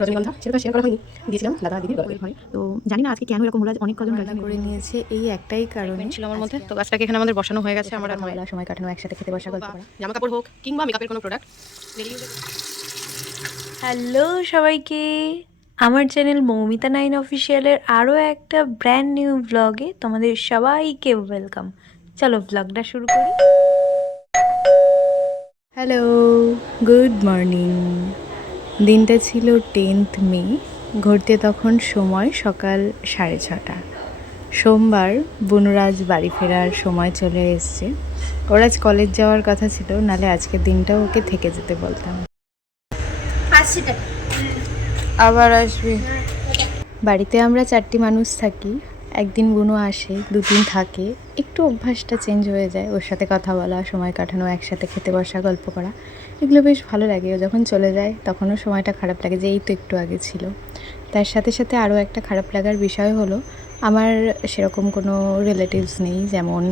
রজনীগন্ধা সেটা শেয়ার করা হয়নি, দিয়েছিলাম দাদা দিদির ঘরে। তো জানি না আজকে কেন এরকম হলো, অনেক কজন রান্না করে নিয়েছে এই একটাই কারণে ছিল আমার মধ্যে। তো গাছটাকে এখানে আমাদের বসানো হয়ে গেছে, আমার আর মায়ের সময় কাটানো, একসাথে খেতে বসা, গল্প করা, জামা কাপড় হোক কিংবা মেকআপের কোনো প্রোডাক্ট। হ্যালো সবাইকে, আমার চ্যানেল মৌমিতা 9 অফিসিয়ালের আরও একটা ব্র্যান্ড নিউ ব্লগে তোমাদের সবাইকে ওয়েলকাম। চলো ব্লগটা শুরু করি। Hello, good morning. দিনটা ছিল 10th মে, ঘুরতে তখন সময় সকাল 6:30। সোমবার বুনুরাজ বাড়ি ফেরার সময় চলে এসছে। ওর আজ কলেজ যাওয়ার কথা ছিল, নালে আজকের দিনটাও ওকে থেকে যেতে বলতাম। আবার আসবি। বাড়িতে আমরা 4টি মানুষ থাকি। একদিন বুনু আসে, দুদিন থাকে, একটু অভ্যাসটা চেঞ্জ হয়ে যায়। ওর সাথে কথা বলা, সময় কাটানো, একসাথে খেতে বসা, গল্প করা, এগুলো বেশ ভালো লাগে। ও যখন চলে যায় তখনও সময়টা খারাপ লাগে যে এই তো একটু আগে ছিল। তার সাথে সাথে আরও একটা খারাপ লাগার বিষয় হলো, আমার সেরকম কোনো রিলেটিভস নেই, যেমন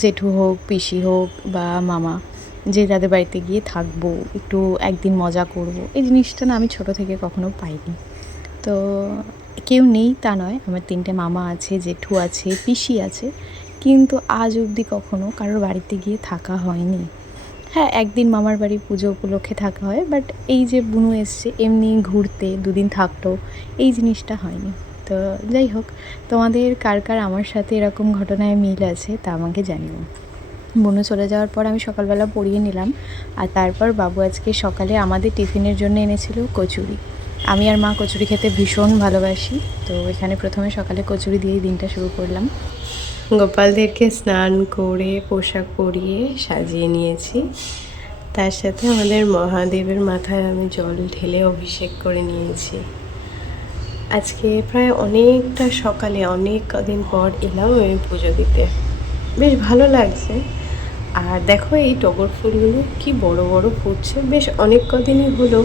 জেঠু হোক, পিসি হোক বা মামা, যে যাদের বাড়িতে গিয়ে থাকবো, একটু একদিন মজা করব। এই জিনিসটা না আমি ছোটো থেকে কখনো পাইনি। তো কেউ নেই তা নয়, আমার 3টে মামা আছে, জেঠু আছে, পিসি আছে, কিন্তু আজ অবধি কখনো কারোর বাড়িতে গিয়ে থাকা হয়নি। হ্যাঁ, একদিন মামার বাড়ি পুজো উপলক্ষে থাকা হয়, বাট এই যে বুনু এসছে এমনি ঘুরতে 2 দিন থাকলো, এই জিনিসটা হয়নি। তো যাই হোক, তোমাদের কার কার আমার সাথে এরকম ঘটনায় মিল আছে তা আমাকে জানিও। বুনু চলে যাওয়ার পর আমি সকালবেলা পড়িয়ে নিলাম, আর তারপর বাবু আজকে সকালে আমাদের টিফিনের জন্য এনেছিল কচুরি। আমি আর মা কচুরি খেতে ভীষণ ভালোবাসি, তো এখানে প্রথমে সকালে কচুরি দিয়েই দিনটা শুরু করলাম। গোপালদেরকে স্নান করে পোশাক পরিয়ে সাজিয়ে নিয়েছি। তার সাথে আমাদের মহাদেবের মাথায় আমি জল ঢেলে অভিষেক করে নিয়েছি। আজকে প্রায় অনেকটা সকালে, অনেক কদিন পর এলাম আমি পুজো দিতে, বেশ ভালো লাগছে। আর দেখো এই টগর ফুলগুলো কি বড় বড় ফুটছে, বেশ অনেক কদিনই হলো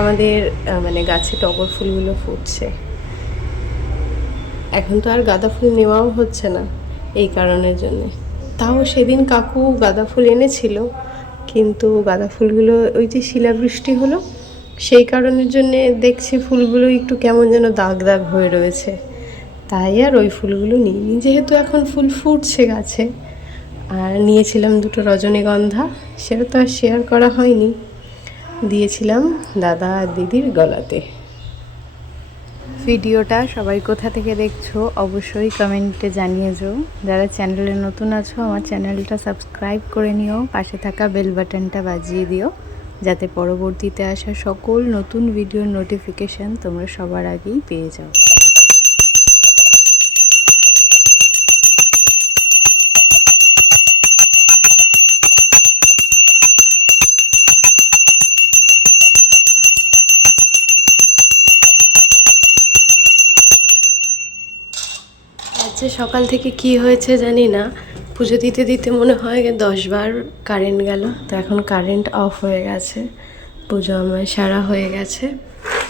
আমাদের মানে গাছে টগর ফুলগুলো ফুটছে। এখন তো আর গাঁদা ফুল নেওয়াও হচ্ছে না এই কারণের জন্যে। তাও সেদিন কাকু গাঁদা ফুল এনেছিল, কিন্তু গাঁদা ফুলগুলো ওই যে শিলাবৃষ্টি হলো সেই কারণের জন্যে দেখছি ফুলগুলো একটু কেমন যেন দাগ দাগ হয়ে রয়েছে, তাই আর ওই ফুলগুলো নিইনি। যেহেতু এখন ফুল ফুটছে গাছে, আর নিয়েছিলাম 2টো রজনীগন্ধা, সেটা তো আর শেয়ার করা হয়নি, দিয়েছিলাম দাদা আর দিদির গলাতে। ভিডিওটা সবাই কোথা থেকে দেখছো অবশ্যই কমেন্টে জানিয়ে যাও। যারা চ্যানেলে নতুন আছো আমার চ্যানেলটা সাবস্ক্রাইব করে নিও, পাশে থাকা বেল বাটনটা বাজিয়ে দিও, যাতে পরবর্তীতে আসা সকল নতুন ভিডিওর নোটিফিকেশান তোমরা সবার আগেই পেয়ে যাও। আচ্ছা, সকাল থেকে কি হয়েছে জানি না, পুজো দিতে দিতে মনে হয় 10বার কারেন্ট গেল। তো এখন কারেন্ট অফ হয়ে গেছে, পুজো আমার সারা হয়ে গেছে।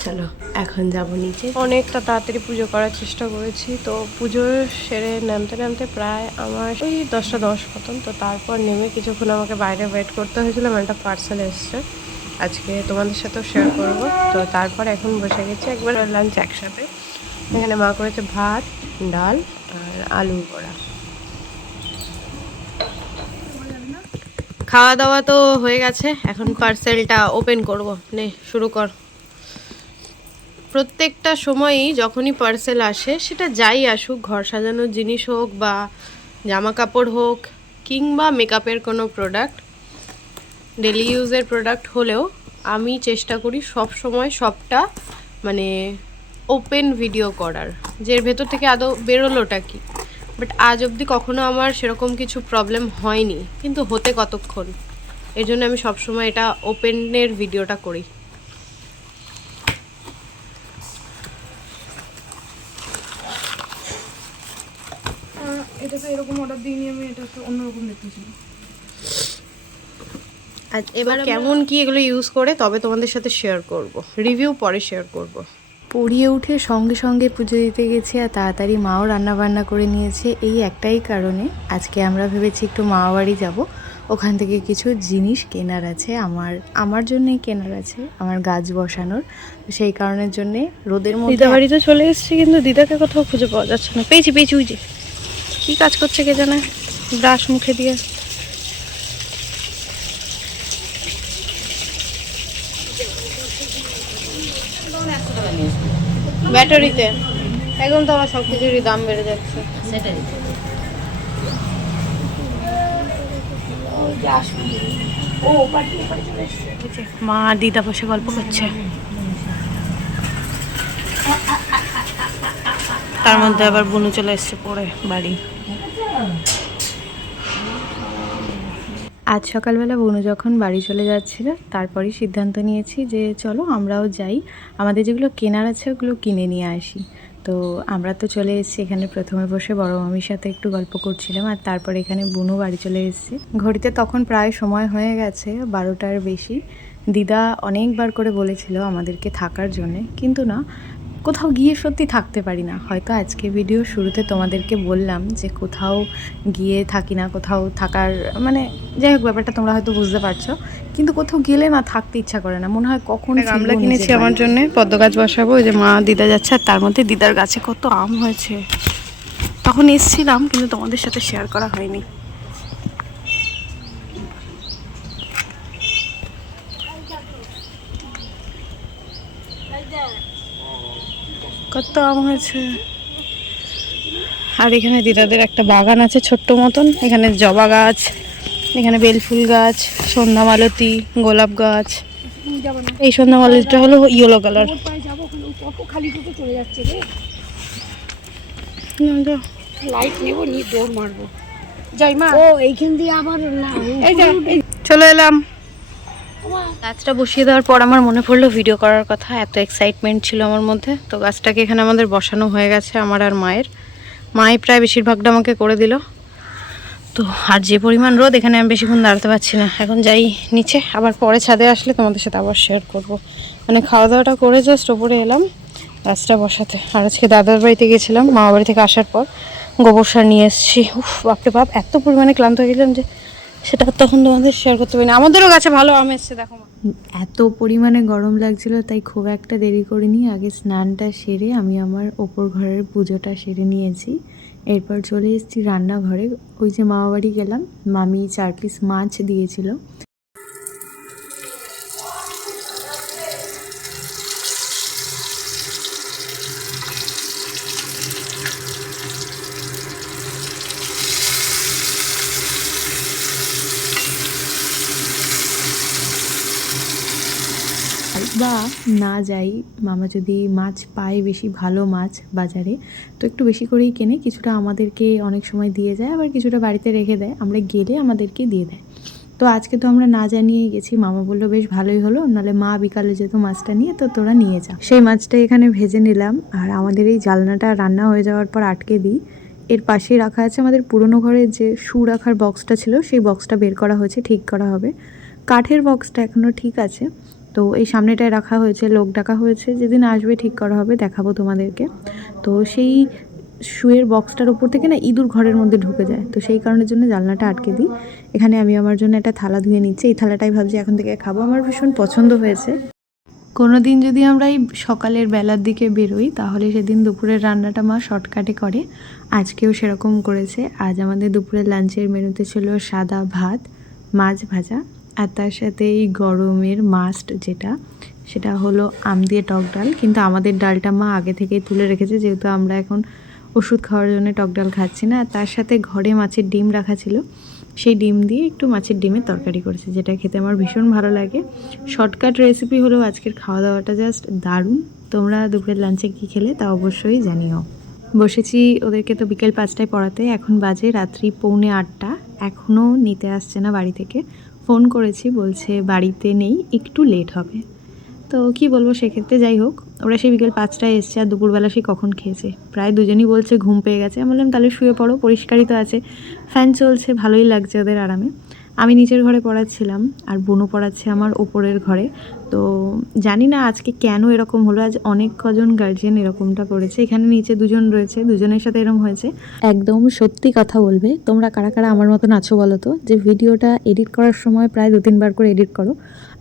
চলো এখন যাব নিচে। অনেকটা তাড়াতাড়ি পুজো করার চেষ্টা করেছি, তো পুজো সেরে নামতে নামতে প্রায় আমার ওই 10টা 10 মতন। তো তারপর নেমে কিছুক্ষণ আমাকে বাইরে ওয়েট করতে হয়েছিল, আমার একটা পার্সেল এসছে, আজকে তোমাদের সাথেও শেয়ার করব। তো তারপর এখন বসে গেছি একবার লাঞ্চ একসাথে। এখানে মা করেছে ভাত, ডাল আর আলু করা। খাওয়া দাওয়া তো হয়ে গেছে, এখন পার্সেলটা ওপেন করব। নে শুরু কর। প্রত্যেকটা সময়ই যখনই পার্সেল আসে, সেটা যাই আসুক, ঘর সাজানোর জিনিস হোক বা জামা কাপড় হোক কিংবা মেকআপের কোনো প্রোডাক্ট, ডেলি ইউজের প্রোডাক্ট হলেও আমি চেষ্টা করি সব সময় সবটা মানে ওপেন ভিডিও করার, যে এর ভেতর থেকে আদৌ বেরোলোটা কি। বাট আজ অবধি কখনো আমার সেরকম কিছু প্রবলেম হয়নি, কিন্তু হতে কতক্ষণ, এর জন্য আমি সবসময় এটা ওপেনের ভিডিওটা করি। এটা তো এরকম অর্ডার দিইনি আমি, এটা তো অন্যরকম দেখতেছিলাম। আর এবার কেমন কি এগুলো ইউজ করে তবে তোমাদের সাথে শেয়ার করব, রিভিউ পরে শেয়ার করব। পড়িয়ে উঠে সঙ্গে সঙ্গে পুজো দিতে গেছি, আর তাড়াতাড়ি মাও রান্না বান্না করে নিয়েছে এই একটাই কারণে। আজকে আমরা ভেবেছি একটু মামা বাড়ি যাবো, ওখান থেকে কিছু জিনিস কেনার আছে, আমার জন্যই কেনার আছে, আমার গাছ বসানোর। সেই কারণের জন্যে রোদের মধ্যে দিদা বাড়িতে চলে এসেছি, কিন্তু দিদাকে কোথাও খুঁজে পাওয়া যাচ্ছে না। পেয়েছি ওই যে কি কাজ করছে কে জানে, ব্রাশ মুখে দিয়ে। ব্যাটারিতে এখন তো আবার সব কিছুরই দাম বেড়ে যাচ্ছে। সেটাই মা দিদা বসে গল্প করছে, তার মধ্যে আবার বুনু চলে এসছে পড়ে বাড়ি। আজ সকালবেলা বনু যখন বাড়ি চলে যাচ্ছিল, তারপরেই সিদ্ধান্ত নিয়েছি যে চলো আমরাও যাই, আমাদের যেগুলো কেনার আছে ওগুলো কিনে নিয়ে আসি। তো আমরা তো চলে এসেছি, এখানে প্রথমে বসে বড় মামির সাথে একটু গল্প করছিলাম, আর তারপরে এখানে বুনু বাড়ি চলে এসেছে। ঘড়িতে তখন প্রায় সময় হয়ে গেছে 12টার বেশি। দিদা অনেকবার করে বলেছিল আমাদেরকে থাকার জন্যে, কিন্তু না, কোথাও গিয়ে সত্যি থাকতে পারি না। হয়তো আজকে ভিডিও শুরুতে তোমাদেরকে বললাম যে কোথাও গিয়ে থাকি না, কোথাও থাকার মানে যাই হোক ব্যাপারটা তোমরা হয়তো বুঝতে পারছো, কিন্তু কোথাও গেলে না থাকতে ইচ্ছা করে না, মনে হয় কখন গামলা কিনেছি আমার জন্য, পদ্ম গাছ বসাবো। ওই যে মা দিদা যাচ্ছে, আর তার মধ্যে দিদার গাছে কত আম হয়েছে। তখন এসছিলাম কিন্তু তোমাদের সাথে শেয়ার করা হয়নি। কত আম হয়েছে। আর এখানে দিদাদের একটা বাগান আছে ছোট্ট মতন, এখানে জবা গাছ, এখানে বেলফুল গাছ, সন্ধ্যা মালতী, গোলাপ গাছ। এই সন্ধ্যা মালতীটা হলো ইয়েলো কালার। লাইট নেবো, নিয়ে দৌড় মারবো। যাই মা, ও এইখান দিয়ে আবার চলে এলাম। গাছটা বসিয়ে দেওয়ার পর আমার মনে পড়লো ভিডিও করার কথা, এত এক্সাইটমেন্ট ছিল আমার মধ্যে। তো গাছটাকে এখানে আমাদের বসানো হয়ে গেছে, আমার আর মায়ের। মাই প্রায় বেশিরভাগটা আমাকে করে দিল। তো আর যে পরিমাণ রোদ, এখানে আমি বেশিক্ষণ দাঁড়াতে পারছি না। এখন যাই নিচে, আবার পরে ছাদে আসলে তোমাদের সাথে আবার শেয়ার করব। মানে খাওয়া দাওয়াটা করে জাস্ট ওপরে এলাম গাছটা বসাতে। আর আজকে দাদার বাড়িতে গেছিলাম, মামা বাড়ি থেকে আসার পর গোবর সার নিয়ে এসেছি। উফ বাপরে বাপ, এত পরিমাণে ক্লান্ত হয়ে গেলাম যে সেটা তখন তোমাদের শেয়ার করতে পারিনি। আমাদেরও গাছে ভালো আম এসছে, দেখো মা। এত পরিমাণে গরম লাগছিল, তাই খুব একটা দেরি করিনি। আগে স্নানটা সেরে আমি আমার ওপর ঘরের পুজোটা সেরে নিয়েছি। এরপর চলে এসেছি রান্নাঘরে। ওই যে মামাবাড়ি গেলাম, মামি 4 পিস মাছ দিয়েছিল। বা না যাই, মামা যদি মাছ পায় বেশি ভালো মাছ বাজারে, তো একটু বেশি করেই কেনে, কিছুটা আমাদেরকে অনেক সময় দিয়ে যায়, আবার কিছুটা বাড়িতে রেখে দেয়, আমরা গেলে আমাদেরকে দিয়ে দেয়। তো আজকে তো আমরা না জানিয়েই গেছি, মামা বললো বেশ ভালোই হলো, নাহলে মা বিকালে যেত মাছটা নিয়ে, তো তোরা নিয়ে যা। সেই মাছটা এখানে ভেজে নিলাম। আর আমাদের এই জালনাটা রান্না হয়ে যাওয়ার পর আটকে দিই, এর পাশেই রাখা আছে আমাদের পুরনো ঘরের যে শু রাখার বক্সটা ছিল, সেই বক্সটা বের করা হয়েছে, ঠিক করা হবে। কাঠের বক্সটা এখনও ঠিক আছে, তো এই সামনেটায় রাখা হয়েছে, লোক ডাকা হয়েছে, যেদিন আসবে ঠিক করা হবে, দেখাবো তোমাদেরকে। তো সেই শুয়ের বক্সটার উপর থেকে না ইঁদুর ঘরের মধ্যে ঢুকে যায়, তো সেই কারণের জন্য জানলাটা আটকে দিই। এখানে আমি আমার জন্য একটা থালা ধুয়ে নিচ্ছি, এই থালাটাই ভাবছি এখন থেকে খাবো, আমার ভীষণ পছন্দ হয়েছে। কোনো দিন যদি আমরা এই সকালের বেলার দিকে বেরোই, তাহলে সেদিন দুপুরের রান্নাটা মা শর্টকাটে করে, আজকেও সেরকম করেছে। আজ আমাদের দুপুরের লাঞ্চের মেনুতে ছিল সাদা ভাত, মাছ ভাজা, আর তার সাথে এই গরমের মাস্ট যেটা, সেটা হলো আম দিয়ে টক ডাল। কিন্তু আমাদের ডালটা মা আগে থেকেই তুলে রেখেছে, যেহেতু আমরা এখন ওষুধ খাওয়ার জন্য টক ডাল খাচ্ছি না। আর তার সাথে ঘরে মাছের ডিম রাখা ছিল, সেই ডিম দিয়ে একটু মাছের ডিমের তরকারি করেছে, যেটা খেতে আমার ভীষণ ভালো লাগে। শর্টকাট রেসিপি হলো আজকের খাওয়া দাওয়াটা জাস্ট দারুণ। তোমরা দুপুরের লাঞ্চে কী খেলে তা অবশ্যই জানিও। বসেছি ওদেরকে তো বিকেল 5টায় পড়াতে, এখন বাজে রাত্রি 7:45, এখনও নিতে আসছে না বাড়ি থেকে। ফোন করেছি, বলছে বাড়িতে নেই, একটু লেট হবে। তো কি বলবো সেক্ষেত্রে, যাই হোক, ওরা সেই বিকেল 5টায় এসছে, আর দুপুরবেলা সেই কখন খেয়েছে, প্রায় দুজনই বলছে ঘুম পেয়ে গেছে। আমি বললাম তাহলে শুয়ে পড়ো, পরিষ্কারই তো আছে, ফ্যান চলছে, ভালোই লাগছে ওদের আরামে। আমি নিচের ঘরে পড়াচ্ছিলাম, আর বোনও পড়াচ্ছে আমার ওপরের ঘরে। তো তো জানি না আজকে কেন এরকম হলো, আজ অনেক কজন গার্জিয়ান এরকমটা করেছে। এখানে নিচে দুজন রয়েছে, দুজনের সাথে এরকম হয়েছে। একদম সত্যি কথা বলবে, তোমরা কারা কারা আমার মতন আছো বলো তো, যে ভিডিওটা এডিট করার সময় প্রায় 2-3 বার করে এডিট করো,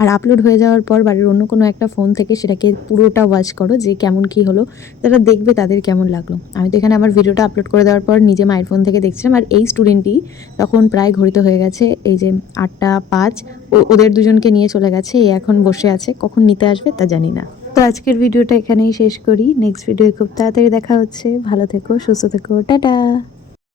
আর আপলোড হয়ে যাওয়ার পর বাড়ির অন্য কোনো একটা ফোন থেকে সেটাকে পুরোটা ওয়াচ করো যে কেমন কি হলো, যারা দেখবে তাদের কেমন লাগলো। আমি তো এখানে আমার ভিডিওটা আপলোড করে দেওয়ার পর নিজে মায়ের ফোন থেকে দেখছিলাম, আর এই স্টুডেন্টই তখন প্রায় ঘড়িতে হয়ে গেছে এই যে 8:05, ওদের দুজনকে নিয়ে চলে গেছে, এই এখন বসে আছে, কখন নিতে আসবে তা জানি না। তো আজকের ভিডিওটা এখানেই শেষ করি, নেক্সট ভিডিও খুব তাড়াতাড়ি দেখা হচ্ছে। ভালো থেকো, সুস্থ থেকো, টাটা।